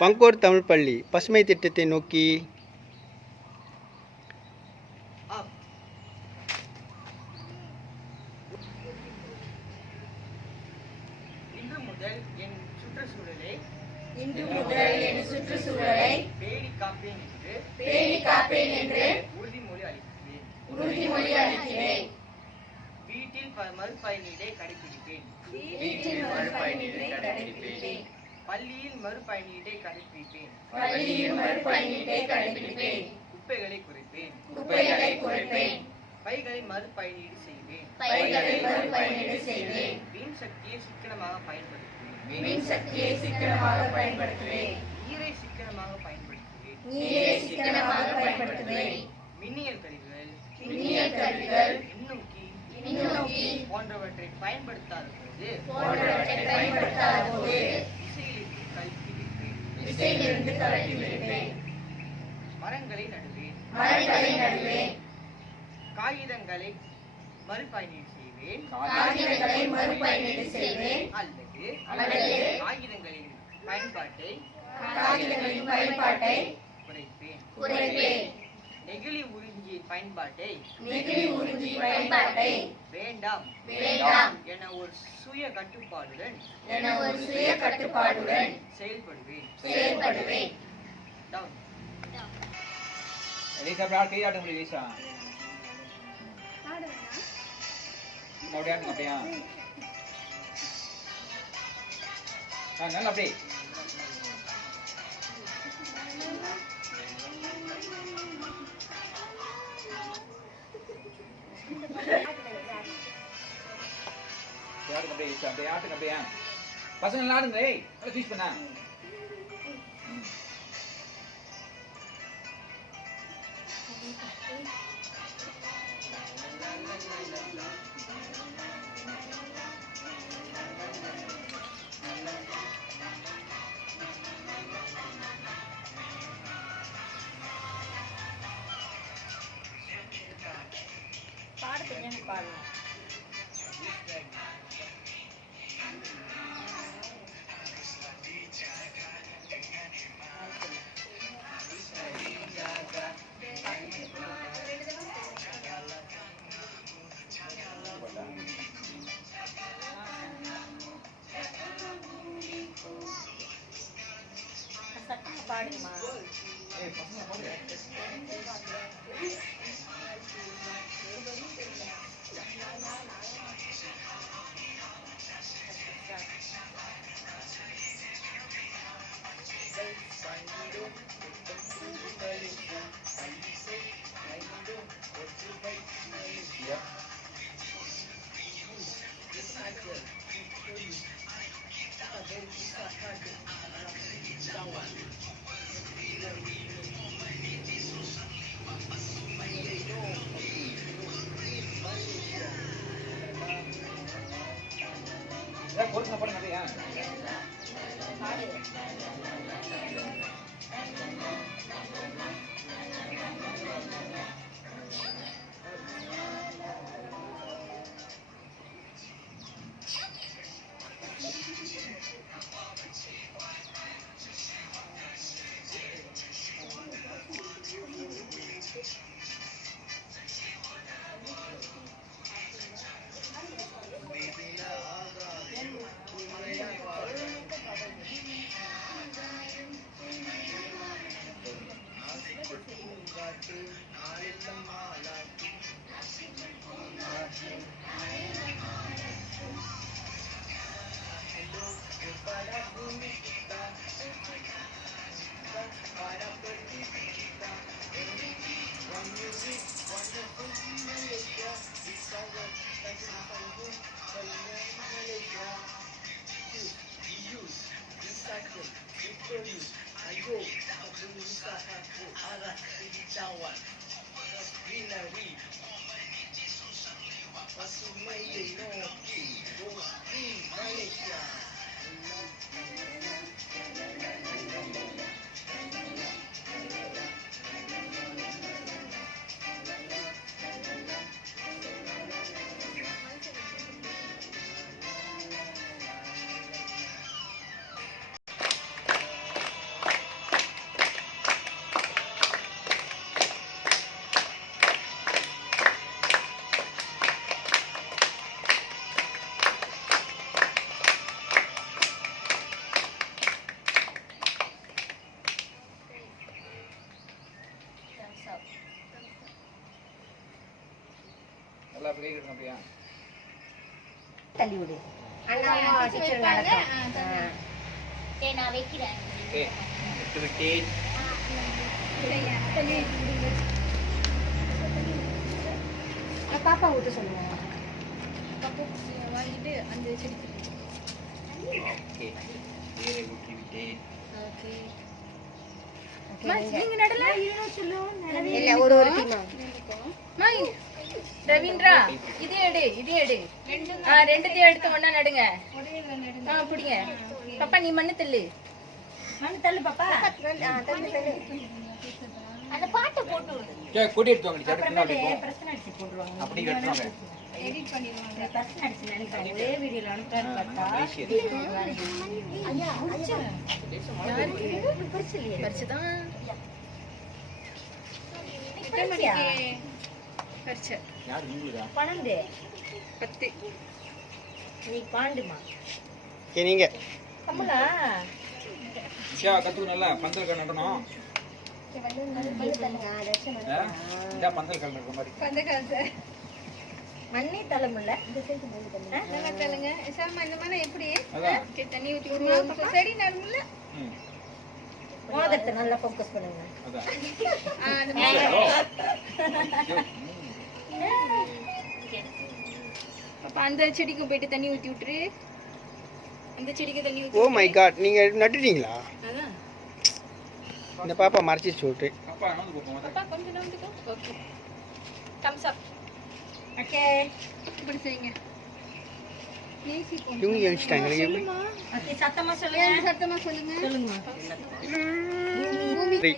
Pangkor Tamil பள்ளி பசுமை திட்டத்தை நோக்கி இன்று முதல் என் சுற்றுச்சூழலை பேணி காப்பேன் என்று உறுதிமொழி அளிக்கிறேன். வீட்டில் மறுபயனீட்டை கடைபிடிப்பேன். பள்ளியில் மறுபயனீட்டை கடைபிடிப்பேன். குப்பைகளை குறைப்பேன். பைகளை மறுபயனீடு செய்வேன். வீண் சக்தியை சிக்கனமாக பயன்படுத்துவேன். நீரை சிக்கனமாக பயன்படுத்துவேன். மின்னியல் கருவிகள் நுண்ணோக்கி போன்றவற்றை பயன்படுத்தாத போது இசையிலிருந்து கழற்றி விடுவேன். மரங்களை நடுவேன். காகிதங்களை மறுபயனீடு செய்வேன். அல்லது காகிதங்களின் பயன்பாட்டை குறைப்பேன். நெகிழி உறிஞ்சியின் பயன்பாட்டை வேண்டாம் என ஒரு சுய கட்டுப்பாடுடன் செயல்படுவேன். பசங்க விளாடுங்க. ஃபீஸ் பண்ண பாடு. பாடுமா? போடுங்க நிறையா நல்லா கை கட்டணும் அப்படியா? தள்ளி விடு. அண்ணா டீச்சர் நடக்கும். சரி நான் வைக்கிறேன். ஓகே. விட்டு விட்டேன். பாப்பா விட்டு சொல்லுங்க. வாங்கிட்டு அந்த செடி. ஓகே. வேரை ஊற்றி விட்டேன். ஓகே. நீங்க நடல இல்ல ஒரு ஒரு டீமா. ரவீந்திரா இதே எடு ரெண்டுத்தையும் எடுத்து ஒண்ணா நடுங்க. பிடிங்க பாப்பா, நீ மண்ணு தள்ளு. மண்ணு தள்ளு பாப்பா. தள்ளு. அந்த பாட்டை போட்டு விடு. சரி கொடி எடுத்து வாங்க. சரி பின்னாடி போ. பிரச்சனை அடிச்சு போடுவாங்க. அப்படி கட்டறாங்க. எடிட் பண்ணிடுவாங்க. பிரச்சனை அடிச்சு நினைக்கிறேன். ஒரே வீடியோல அனுப்புறாரு பார்த்தா. ஐயா பரிசுதான் பரிசு. யார் நீங்களா? 12 10 நீ பாண்டுமா. ஓகே நீங்கள் கம்முனா நிஷா கத்துக்கணும்ல, பந்தல் கட்டணும். இதான் பந்தல் கட்டுற மாதிரி. மண்ணே தள்ளமுல்ல. அதான். ம். மோதிரத்தை நல்லா ஃபோக்கஸ் பண்ணுங்க. அதான். அப்ப அந்த செடிக்கும் போயிட்டு தண்ணி ஊத்தி விட்டுரு. அந்த செடிக்கு தண்ணி ஓ மை காட், நீங்கள் நட்டுட்டீங்களா? அதான் இந்த பாப்பா மறைச்சி சொல்லிட்டு அப்பா வந்து போப்போம். அப்பா கொஞ்சம் நவுந்துக்கோ. Okay thumbs up. ஓகே. இப்படி செய்யுங்க. இவங்க எழுச்சிட்டாங்க. ஓகே சத்தமா சொல்லுங்க. சத்தமா சொல்லுங்க. சொல்லுங்க. சரி